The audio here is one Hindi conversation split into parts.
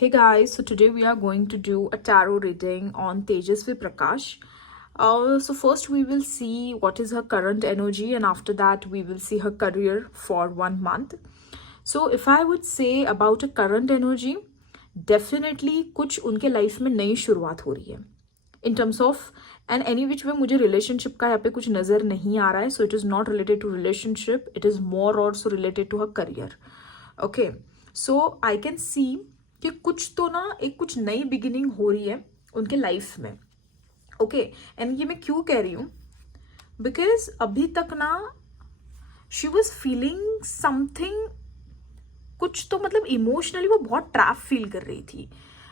Hey guys, so today we are going to do a tarot reading on Tejasvi Prakash. So first we will see what is her current energy, and after that we will see her career for 1 month. So if I would say about a current energy, definitely कुछ उनके लाइफ में नई शुरुआत हो रही है in terms of, and any which way मुझे relationship का यहाँ पे कुछ नज़र नहीं आ रहा है. So it is not related to relationship, it is more also related to her career. Okay, so I can see कि कुछ तो ना एक कुछ नई बिगिनिंग हो रही है उनके लाइफ में. ओके, एंड ये मैं क्यों कह रही हूँ, बिकॉज अभी तक ना शी वॉज फीलिंग समथिंग, कुछ तो मतलब इमोशनली वो बहुत ट्रैप फील कर रही थी.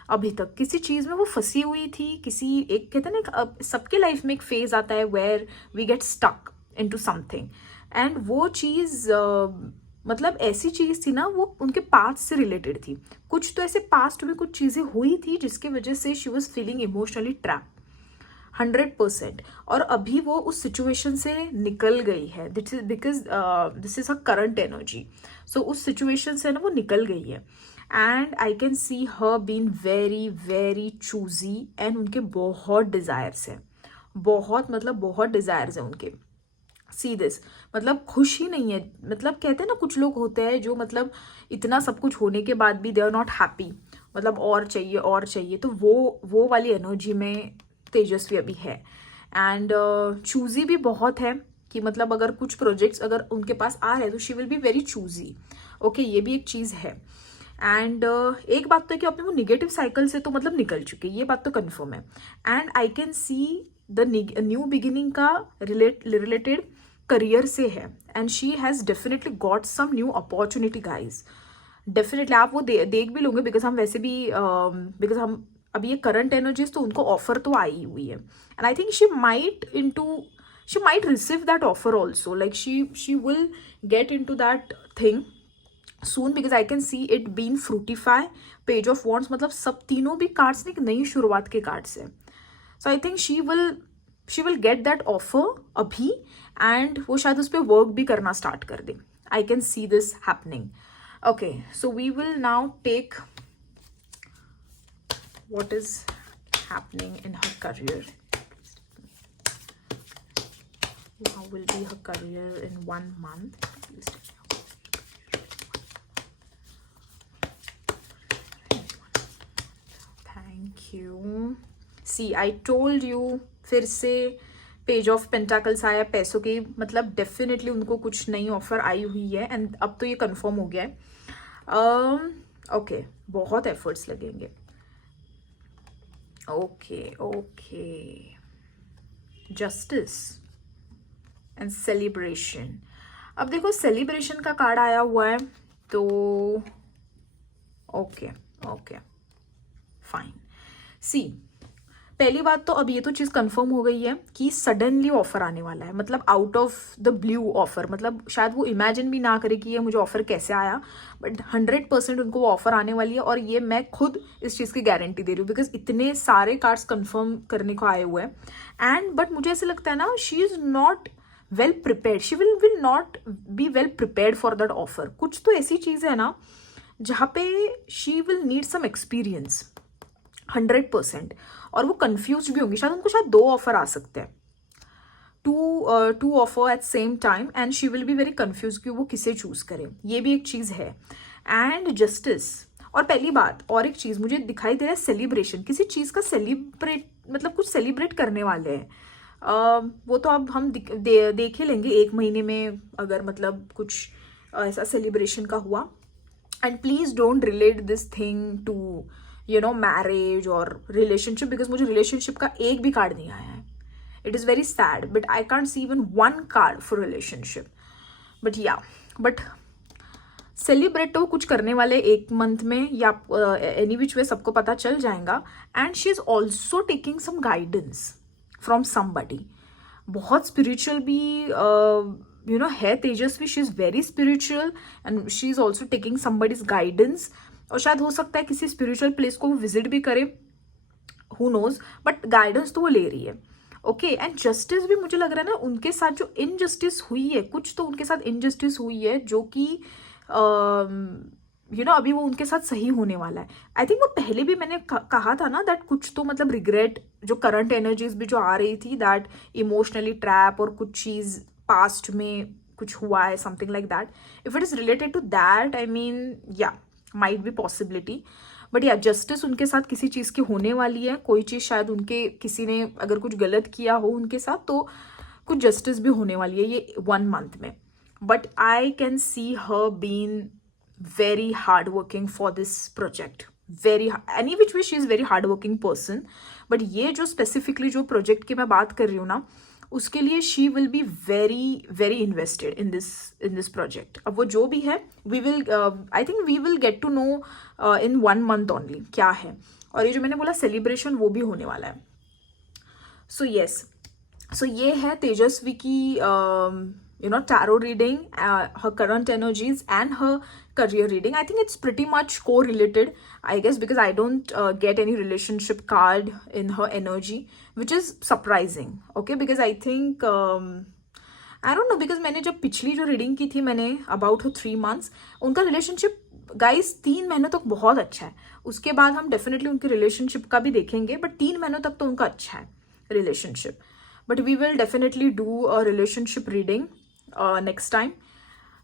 अभी तक किसी चीज में वो फंसी हुई थी, किसी एक कहते हैं ना सबके लाइफ में एक फेज आता है where we get stuck into something, and वो चीज मतलब ऐसी चीज थी ना, वो उनके पास्ट से रिलेटेड थी. कुछ तो ऐसे पास्ट में कुछ चीजें हुई थी जिसकी वजह से she was feeling emotionally trap 100%. और अभी वो उस सिचुएशन से निकल गई है. This is because this is a current energy. So उस सिचुएशन से ना वो निकल गई है, and I can see her been very very choosy, and उनके बहुत डिजायर्स हैं, बहुत मतलब बहुत डिजायर्स हैं उनके. सी दिस, मतलब खुश ही नहीं है. मतलब कहते हैं ना कुछ लोग होते हैं जो मतलब इतना सब कुछ होने के बाद भी दे आर नॉट हैप्पी, मतलब और चाहिए और चाहिए. तो वो वाली एनर्जी में तेजस्वी अभी है. एंड चूजी भी बहुत है कि मतलब अगर कुछ प्रोजेक्ट्स अगर उनके पास आ रहे हैं तो she will be very choosy. Okay, ये भी एक चीज़ है. एंड एक बात तो है कि अपने वो निगेटिव साइकिल से तो मतलब निकल चुके, ये बात तो कन्फर्म है. And I can see the new beginning का रिलेटेड करियर से है, and she has definitely got some new opportunity guys. Definitely आप वो देख भी लोगे, बिकॉज हम वैसे भी बिकॉज हम अभी ये करंट एनर्जीज तो उनको ऑफर तो आई हुई है, and I think she might receive that offer also, like she will get into that thing soon, because I can see it being fruitify. Page of Wands मतलब सब तीनों भी कार्ड्स एक नई शुरुआत के कार्ड्स है. So I think she will get that offer अभी, एंड वो शायद उस पर वर्क भी करना स्टार्ट कर दे. I can see this happening. Okay, so we will now take what is happening in her career. How will be her career in 1 month? Please tell me. Thank you. See, I told you, फिर से पेज ऑफ पेंटाकल्स आया, पैसों की, मतलब डेफिनेटली उनको कुछ नई ऑफर आई हुई है, एंड अब तो ये कंफर्म हो गया है. ओके, बहुत एफर्ट्स लगेंगे. Okay, justice and celebration. अब देखो सेलिब्रेशन का कार्ड आया हुआ है, तो ओके फाइन. सी, पहली बात तो अब ये तो चीज़ कंफर्म हो गई है कि सडनली ऑफर आने वाला है, मतलब out of the blue offer. मतलब शायद वो इमेजिन भी ना करे कि ये मुझे ऑफर कैसे आया, बट 100% उनको वो ऑफर आने वाली है. और ये मैं खुद इस चीज़ की गारंटी दे रही हूँ, बिकॉज इतने सारे कार्ड्स कंफर्म करने को आए हुए हैं. एंड बट मुझे ऐसे लगता है ना, she is not well prepared, she will not be well prepared for that offer. कुछ तो ऐसी चीज़ है ना जहाँ पे she will need some experience 100%. और वो कंफ्यूज भी होंगी, शायद उनको शायद 2 ऑफर आ सकते हैं, two offer at same time, and she will be very confuse कि वो किसे चूज करें. ये भी एक चीज़ है. And justice. और पहली बात और एक चीज़ मुझे दिखाई दे रहा है, सेलिब्रेशन. किसी चीज़ का सेलिब्रेट, मतलब कुछ सेलिब्रेट करने वाले हैं. वो तो अब हम देख ही लेंगे 1 महीने में, अगर मतलब कुछ ऐसा सेलिब्रेशन का हुआ. And please don't relate this thing to marriage और रिलेशनशिप, बिकॉज मुझे रिलेशनशिप का एक भी कार्ड नहीं आया है. It is very sad, but I can't see even 1 card for relationship. But celebrate तो कुछ करने वाले 1 मंथ में, या एनी विच वे सबको पता चल जाएगा. And she is also taking some guidance from somebody. बहुत स्पिरिचुअल भी है Tejasvi. She is very spiritual, and she is also taking somebody's guidance. और शायद हो सकता है किसी स्पिरिचुअल प्लेस को वो विजिट भी करे, हु नोज, बट गाइडेंस तो वो ले रही है. ओके, एंड जस्टिस भी मुझे लग रहा है ना, उनके साथ जो इनजस्टिस हुई है, कुछ तो उनके साथ इनजस्टिस हुई है, जो कि अभी वो उनके साथ सही होने वाला है. आई थिंक वो पहले भी मैंने कहा था ना दैट कुछ तो मतलब रिग्रेट, जो करंट एनर्जीज भी जो आ रही थी, दैट इमोशनली ट्रैप और कुछ चीज पास्ट में कुछ हुआ है, something like that. If it is related to that, I mean या माइट बी पॉसिबिलिटी. बट या जस्टिस उनके साथ किसी चीज़ की होने वाली है. कोई चीज़ शायद उनके किसी ने अगर कुछ गलत किया हो उनके साथ, तो कुछ जस्टिस भी होने वाली है ये 1 मंथ में. But I can see her been very hardworking for this project. Very any which way she is very hardworking person. But ये जो specifically जो project की मैं बात कर रही हूँ ना, उसके लिए she will be very invested in this project. अब वो जो भी है, we will I think we will get to know in 1 month only क्या है. और ये जो मैंने बोला celebration, वो भी होने वाला है. So yes, so ये है तेजस्वी की tarot reading, her current energies and her career reading. I think it's pretty much correlated, I guess, because I don't get any relationship card in her energy, which is surprising. Okay, because I think I don't know, because मैंने जब पिछली जो रीडिंग की थी मैंने about her 3 months, उनका रिलेशनशिप गाइस 3 महीनों तक बहुत अच्छा है. उसके बाद हम डेफिनेटली उनके रिलेशनशिप का भी देखेंगे, बट 3 महीनों तक तो उनका अच्छा है relationship. But we will definitely do a relationship reading next time.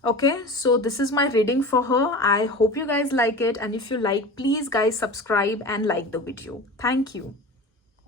Okay, so this is my reading for her. I hope you guys like it, and if you like, please guys subscribe and like the video. Thank you.